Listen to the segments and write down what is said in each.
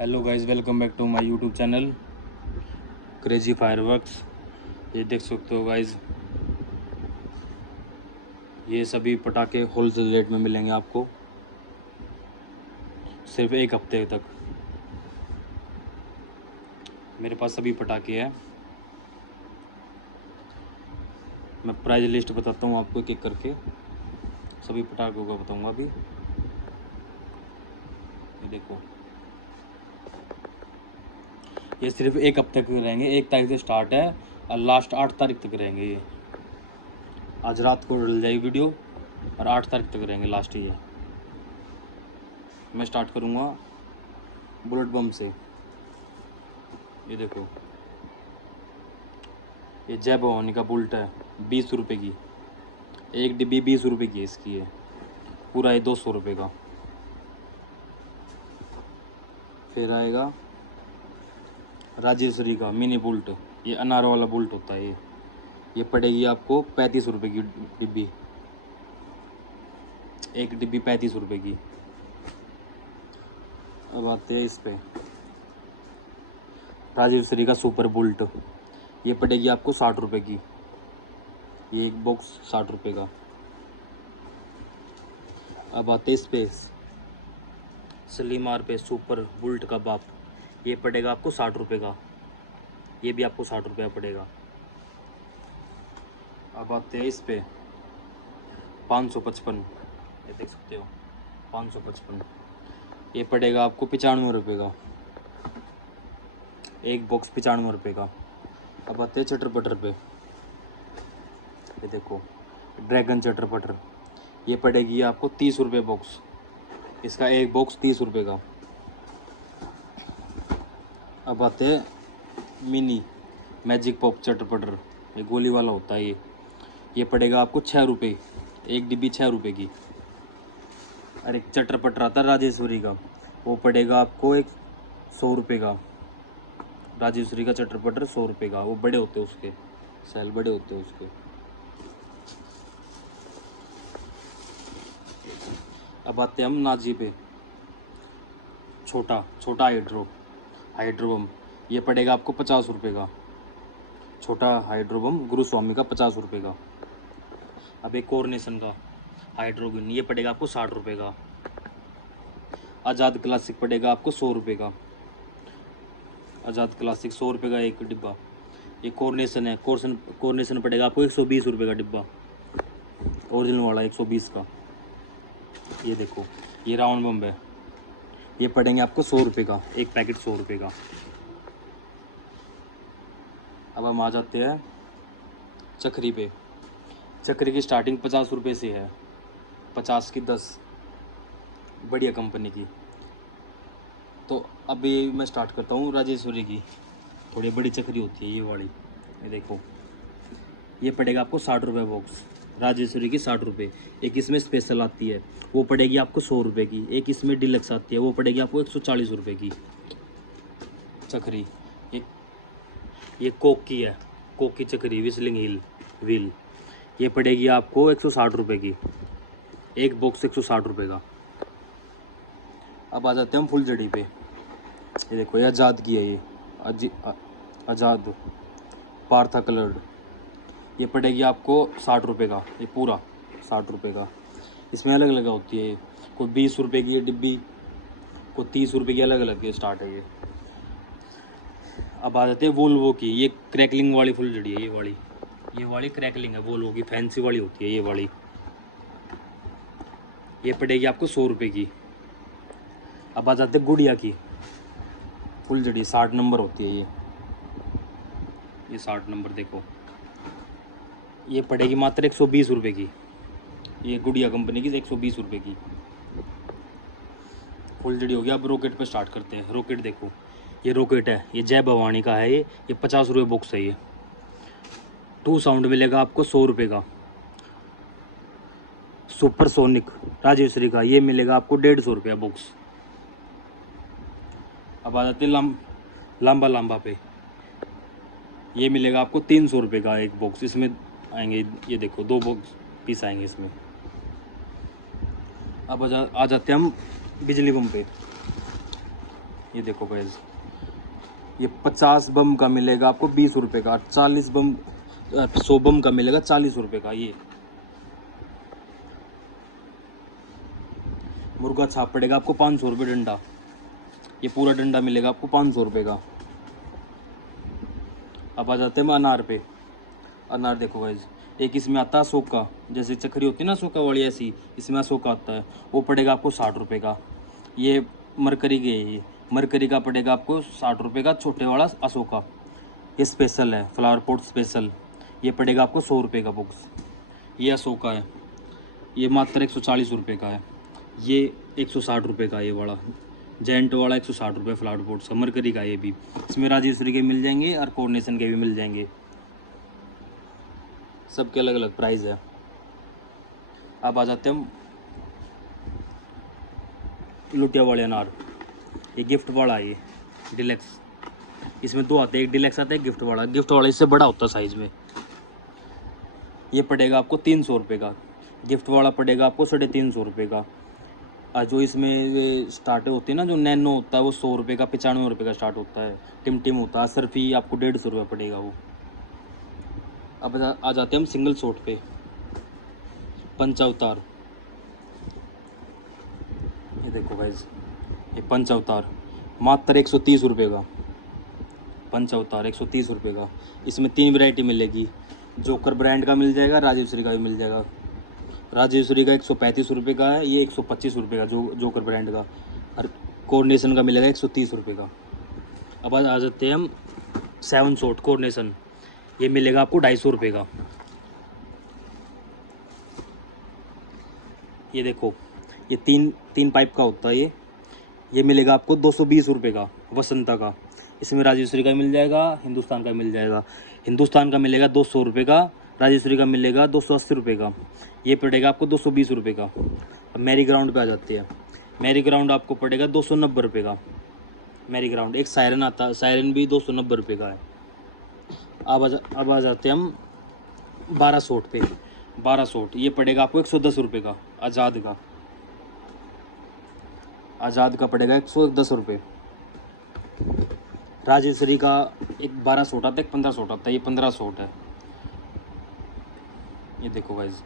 Hello guys, welcome back to my YouTube channel crazy fireworks. ये देख सकते हो गाइस, ये सभी पटाखे होलसेल रेट में मिलेंगे आपको सिर्फ एक हफ्ते तक। मेरे पास सभी पटाखे हैं। मैं प्राइस लिस्ट बताता हूँ आपको एक एक करके, सभी पटाखों का बताऊँगा अभी। ये देखो, ये सिर्फ एक हफ्ते तक रहेंगे। 1 तारीख से स्टार्ट है और लास्ट 8 तारीख तक रहेंगे। ये आज रात को डल जाएगी वीडियो और 8 तारीख तक रहेंगे लास्ट। ये मैं स्टार्ट करूँगा बुलेट बम से। ये देखो, ये जय भवानी का बुलेट है, 20 रुपये की एक डिब्बी, 20 रुपये की है इसकी। है पूरा है 200 रुपये का। फिर आएगा राजेश्वरी का मिनी बुलेट, ये अनार वाला बुलेट होता है। ये पड़ेगी आपको 35 रुपये की डिब्बी, एक डिब्बी 35 रुपये की। अब आते हैं इस पे, राजेश्वरी का सुपर बुलेट, ये पड़ेगी आपको 60 रुपये की। ये एक बॉक्स 60 रुपये का। अब आते इस पे, सलीमार पे सुपर बुलेट का बाप, ये पड़ेगा आपको 60 रुपये का। ये भी आपको 60 रुपये पड़ेगा। अब आते हैं इस पे 555, ये देख सकते हो 555, ये पड़ेगा आपको 95 रुपये का, एक बॉक्स 95 रुपये का। अब आते हैं चटर पटर पे, ये देखो ड्रैगन चटर पटर, ये पड़ेगी आपको 30 रुपये बॉक्स, इसका एक बॉक्स 30 रुपये का। अब आते हैं मिनी मैजिक पॉप चटर पटर, ये गोली वाला होता है। ये पड़ेगा आपको 6 रुपये, एक डिब्बी 6 रुपये की। और एक चटर पटर आता है राजेश्वरी का, वो पड़ेगा आपको 100 रुपये का। राजेश्वरी का चटर पटर 100 रुपये का, वो बड़े होते हैं उसके, सेल बड़े होते हैं उसके। अब आते हैं हम नाजी पे, छोटा छोटा हाइड्रोबम, ये पड़ेगा आपको 50 रुपये का। छोटा हाइड्रोबम गुरुस्वामी का 50 रुपये का। अब एक कोरनेशन का हाइड्रोगन, ये पड़ेगा आपको 60 रुपये का। आज़ाद क्लासिक पड़ेगा आपको 100 रुपये का। आज़ाद क्लासिक 100 रुपये का एक डिब्बा। ये कोरनेशन है, कोरनेशन पड़ेगा आपको 120 रुपये का डिब्बा, ओरिजिनल वाला 120 का। ये देखो, ये राउंड बम है, ये पड़ेंगे आपको 100 रुपये का, एक पैकेट 100 रुपये का। अब हम आ जाते हैं चक्री पे। चक्री की स्टार्टिंग 50 रुपये से है, 50 की 10, बढ़िया कंपनी की। तो अभी मैं स्टार्ट करता हूँ राजेश्वरी की, थोड़ी बड़ी चक्री होती है ये वाली। ये देखो, ये पड़ेगा आपको 60 रुपये बॉक्स, राजेश्वरी की 60 रुपये। एक इसमें स्पेशल आती है, वो पड़ेगी आपको 100 रुपये की। एक इसमें डिलक्स आती है, वो पड़ेगी आपको 140 रुपये की चक्री। ये कोक की है, कोक की चक्री विस्लिंग व्हील, ये पड़ेगी आपको 160 रुपये की, एक बॉक्स 160 रुपये का। अब आ जाते हैं हम फुल जड़ी पे। ये देखो, ये आज़ाद की है, ये आज़ाद पार्था कलर्ड, ये पड़ेगी आपको 60 रुपये का, ये पूरा 60 रुपये का। इसमें अलग अलग होती है, कोई 20 रुपये की है डिब्बी, कोई 30 रुपये की, अलग अलग ये स्टार्ट है ये। अब आ जाते हैं वोल्वो की, ये क्रैकलिंग वाली फुल जड़ी है। ये वाली क्रैकलिंग है, वोल्वो की फैंसी वाली होती है ये वाली, ये पड़ेगी आपको 100 रुपये की। अब आ जाते हैं गुड़िया की फुल जड़ी, 60 नंबर होती है ये 60 नंबर देखो, ये पड़ेगी मात्र 120 रुपये की। ये गुड़िया कंपनी की 120 रुपये की फुल जड़ी हो गया। अब रॉकेट पे स्टार्ट करते हैं। रॉकेट देखो, ये रॉकेट है, ये जय भवानी का है। ये 50 रुपये बॉक्स है। ये 2 साउंड मिलेगा आपको 100 रुपये का। सुपर सोनिक राजेश्वरी का, ये मिलेगा आपको 150 रुपया बॉक्स। अब आ जाते हैं लांबा पे, ये मिलेगा आपको 300 रुपये का एक बॉक्स। इसमें आएंगे, ये देखो 2 बॉक्स पीस आएंगे इसमें। अब आ जाते हैं हम बिजली बम पे। ये देखो गाइस, ये 50 बम का मिलेगा आपको 20 रुपये का, 40 बम 100 बम का मिलेगा 40 रुपये का। ये मुर्गा छाप पड़ेगा आपको 500 रुपये डंडा। ये पूरा डंडा मिलेगा आपको 500 रुपये का। अब आ जाते हैं हम अनार पे। अनार देखो गाइस, एक इसमें आता है अशोक का, जैसे चक्री होती है ना अशोका वाली, ऐसी इसमें अशोक का आता है, वो पड़ेगा आपको 60 रुपये का। ये मरकरी के, ये मरकरी का पड़ेगा आपको 60 रुपये का, छोटे वाला अशोका। ये स्पेशल है, फ्लावर पॉट स्पेशल, ये पड़ेगा आपको 100 रुपये का बॉक्स। ये अशोका है, ये मात्र 140 रुपये का है। ये 160 रुपये का, ये वाला जेंट वाला 160 रुपये फ्लावर पॉट्स का, मरकरी का। ये भी इसमें राजेश्वरी के मिल जाएंगे और कोऑर्डिनेशन के भी मिल जाएंगे, सबके अलग अलग प्राइस है। अब आ जाते हैं हम लुटिया वाले अनार। ये गिफ्ट वाला है, ये डिलेक्स। इसमें दो आते हैं, एक डिलेक्स आता है, एक गिफ्ट वाला। गिफ्ट वाला इससे बड़ा होता है साइज़ में। ये पड़ेगा आपको 300 रुपये का। गिफ्ट वाला पड़ेगा आपको 350 रुपये का। और जो इसमें स्टार्ट होती है ना, जो नैनो होता है वो 100 रुपये का, 95 रुपये का स्टार्ट होता है। टिम होता है, सर्फी आपको 150 रुपये पड़ेगा वो। अब आ जाते हैं हम सिंगल शॉट पे। पंचावतार, ये देखो गाइस, ये पंचावतार मात्र 130 रुपये का। पंचावतार 130 रुपये का। इसमें 3 वैरायटी मिलेगी, जोकर ब्रांड का मिल जाएगा, राजेश्वरी का भी मिल जाएगा। राजेश्वरी का 135 रुपये का है, ये 125 रुपये का जोकर ब्रांड का, और कोऑर्डिनेशन का मिलेगा 130 रुपये का। अब आ जाते हैं हम 7 शॉट कोऑर्डिनेशन। ये मिलेगा आपको 250 रुपये का। ये देखो, ये तीन पाइप का होता है ये मिलेगा आपको 220 रुपये का, वसंता का। इसमें राजेश्वरी का मिल जाएगा, हिंदुस्तान का मिल जाएगा। हिंदुस्तान का मिलेगा 200 रुपये का, राजेश्वरी का मिलेगा 280 रुपये का। ये पड़ेगा आपको 220 रुपये का। अब मैरी ग्राउंड पे आ जाते हैं। मैरी ग्राउंड आपको पड़ेगा 290 रुपये का। मैरी ग्राउंड एक सायरन आता है, सायरन भी 290 रुपये का है। अब आ जाते हैं हम 12 शॉट पे। 12 शॉट ये पड़ेगा आपको 110 रुपये का। आज़ाद का, आज़ाद का पड़ेगा 110 रुपये। राजेश्वरी का एक 12 शॉट आता है, एक 15 शॉट आता है, ये 15 शॉट है। ये देखो गाइज,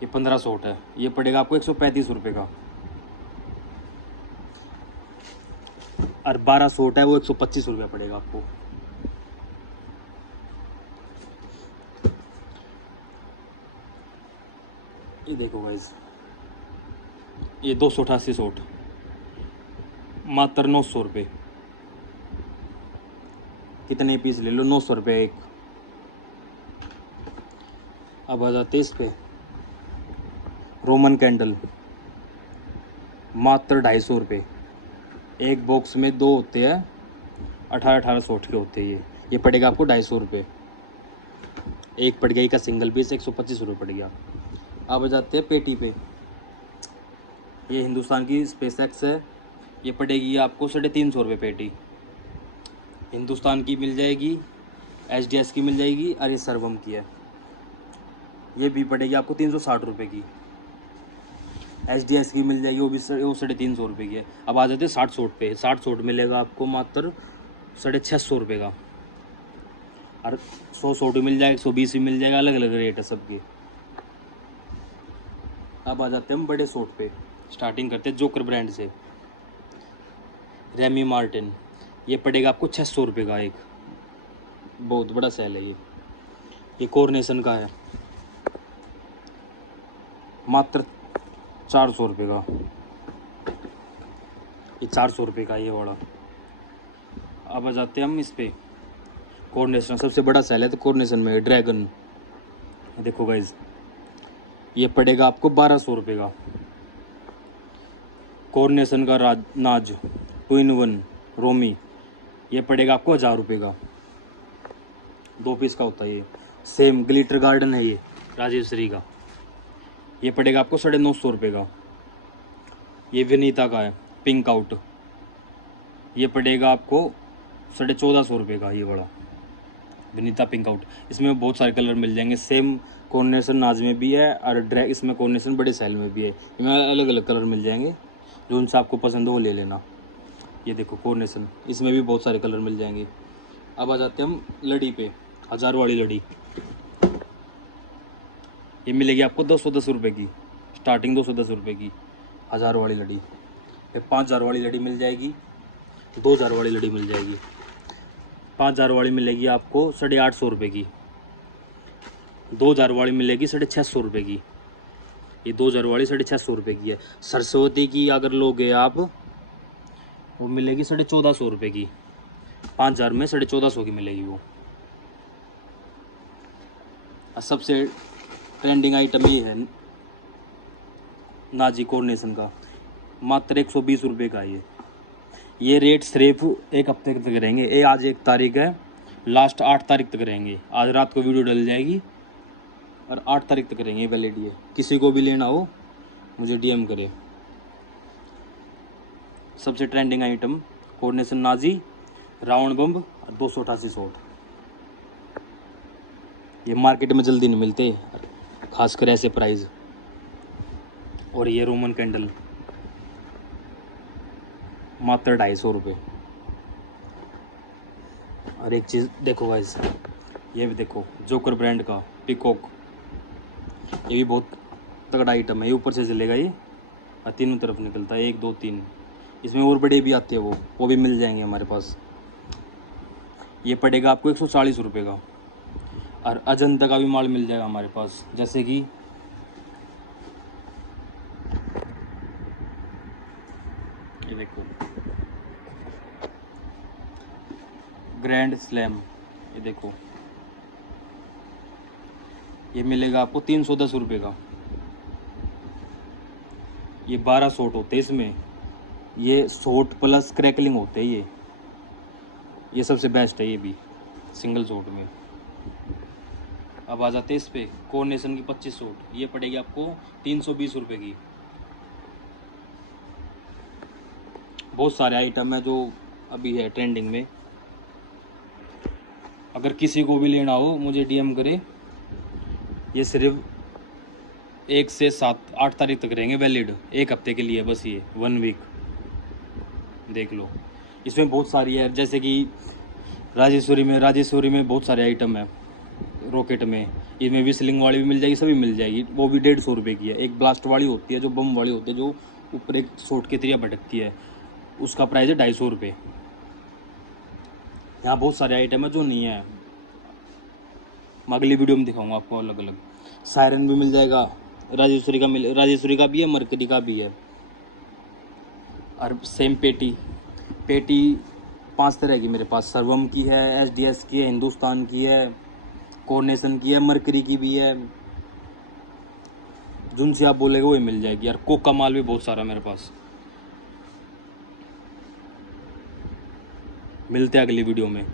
ये 15 शॉट है, ये पड़ेगा आपको 135 रुपये का। और 12 शॉट है वो 125 रुपये पड़ेगा आपको। ये देखो गाइज, ये 288 शॉट मात्र 900 रुपये। कितने पीस ले लो, 900 रुपये एक। अब आ जाते इस पे, रोमन कैंडल मात्र 250 रुपये। एक बॉक्स में 2 होते हैं, 18 शॉट के होते हैं ये पड़ेगा आपको 250 रुपये। एक पड़ गई का सिंगल पीस 125 रुपये पड़ गया। अब आ जाते हैं पेटी पे। ये हिंदुस्तान की स्पेस एक्स है, ये पड़ेगी आपको 350 रुपये पेटी। हिंदुस्तान की मिल जाएगी, एचडीएस की मिल जाएगी, और ये सर्वम की है, ये भी पड़ेगी आपको 360 रुपये की। एचडीएस की मिल जाएगी, वो 350 रुपये की है। अब आ जाते हैं 60 शॉट पे। 60 शॉट मिलेगा आपको मात्र 650 रुपये का। और 100 शॉट भी मिल जाएगा, 120 भी मिल जाएगा, अलग अलग रेट है सबके। अब आ जाते हैं हम बड़े शॉट पे। स्टार्टिंग करते हैं जोकर ब्रांड से। रेमी मार्टिन, ये पड़ेगा आपको 600 रुपये का एक, बहुत बड़ा सेल है ये कोऑर्डिनेशन का है, मात्र 400 रुपये का। ये 400 रुपये का ये वाला। अब आ जाते हैं हम इस पे, कोऑर्डिनेशन सबसे बड़ा सेल है तो कोऑर्डिनेशन में ड्रैगन। देखो गाइज, ये पड़ेगा आपको 1200 रुपये का। कोऑर्डिनेशन का नाज 2-in-1 रोमी, ये पड़ेगा आपको 1000 रुपये का। 2 पीस का होता है ये। सेम ग्लिटर गार्डन है ये राजेश्वरी का, ये पड़ेगा आपको 950 रुपये का। ये विनीता का है पिंक आउट, ये पड़ेगा आपको 1450 रुपये का। ये बड़ा विनीता पिंक आउट, इसमें बहुत सारे कलर मिल जाएंगे। सेम कोऑर्डिनेशन नाज में भी है और इसमें कोऑर्डिनेशन बड़े सेल में भी है। इसमें अलग अलग कलर मिल जाएंगे, जो उनसे आपको पसंद हो वो ले लेना। ये देखो कोऑर्डिनेशन, इसमें भी बहुत सारे कलर मिल जाएंगे। अब आ जाते हैं हम लड़ी पे, 1000 वाली लड़ी। ये मिलेगी आपको 210 रुपये की, स्टार्टिंग 210 रुपये की 1000 वाली लड़ी। फिर 5000 वाली लड़ी मिल जाएगी, 2000 वाली लड़ी मिल जाएगी। 5000 वाली मिलेगी आपको 850 रुपये की, 2000 वाली मिलेगी 650 रुपये की। ये 2000 वाली 650 रुपये की है। सरस्वती की अगर लोगे आप, वो मिलेगी 1450 रुपये की। 5000 में 1450 की मिलेगी वो। सबसे ट्रेंडिंग आइटम ये है नाजी कोऑर्डिनेशन का, मात्र 120 रुपये का। ये रेट सिर्फ एक हफ्ते तक रहेंगे। ये आज 1 तारीख है, लास्ट 8 तारीख तक रहेंगे। आज रात को वीडियो डल जाएगी और 8 तारीख तक रहेंगे वैलिड। ये किसी को भी लेना हो मुझे डीएम करे। सबसे trending item coordination Nazi round bomb 288 shot. ये मार्केट में जल्दी नहीं मिलते, खासकर ऐसे प्राइस। और ये रोमन कैंडल मात्र 250 रुपये। और एक चीज़ देखो गाइस, ये भी देखो जोकर ब्रांड का पिकॉक, ये भी बहुत तगड़ा आइटम है। ये ऊपर से चलेगा ये और तीनों तरफ निकलता है, 1 2 3। इसमें और बड़े भी आते हैं, वो भी मिल जाएंगे हमारे पास। ये पड़ेगा आपको 140 रुपये का। और अजंता का भी माल मिल जाएगा हमारे पास, जैसे कि ये देखो ग्रैंड स्लैम। ये देखो ये मिलेगा आपको 310 रुपये का। ये 12 शॉट होते हैं इसमें, ये शॉट प्लस क्रैकलिंग होते हैं। ये सबसे बेस्ट है ये भी सिंगल शॉट में। अब आ जाते हैं इस पे कोऑर्डिनेशन की 25 शॉट। ये पड़ेगी आपको 320 रुपये की। बहुत सारे आइटम है जो अभी है ट्रेंडिंग में। अगर किसी को भी लेना हो मुझे डीएम करे। ये सिर्फ 1 से 7-8 तारीख तक रहेंगे वैलिड, 1 हफ्ते के लिए बस। ये 1 वीक देख लो। इसमें बहुत सारी है, जैसे कि राजेश्वरी में बहुत सारे आइटम है। रॉकेट में इसमें विस्लिंग वाली भी मिल जाएगी, सभी मिल जाएगी। वो भी 150 रुपये की है। एक ब्लास्ट वाली होती है जो बम वाली होती है, जो ऊपर एक शॉट के तरिया भटकती है, उसका प्राइस है 250 रुपये। यहाँ बहुत सारे आइटम है जो नहीं है, मैं अगली वीडियो में दिखाऊंगा आपको अलग अलग। सायरन भी मिल जाएगा, राजेश्वरी का भी है, मरकरी का भी है। और सेम पेटी 5 तरह की मेरे पास, सर्वम की है, एसडीएस की है, हिंदुस्तान की है, कोऑर्डिनेशन की है, मरकरी की भी है। जिनसे आप बोलेगे वही मिल जाएगी यार। कोक का माल भी बहुत सारा मेरे पास। मिलते हैं अगली वीडियो में।